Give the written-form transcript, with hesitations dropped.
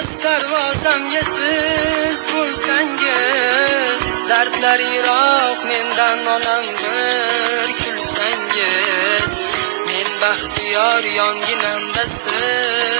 Ochilmas darvozamga siz bo'lsangiz, dardlar yiroq mendan onam bir kulsangiz, men baxtiyor yonginamda siz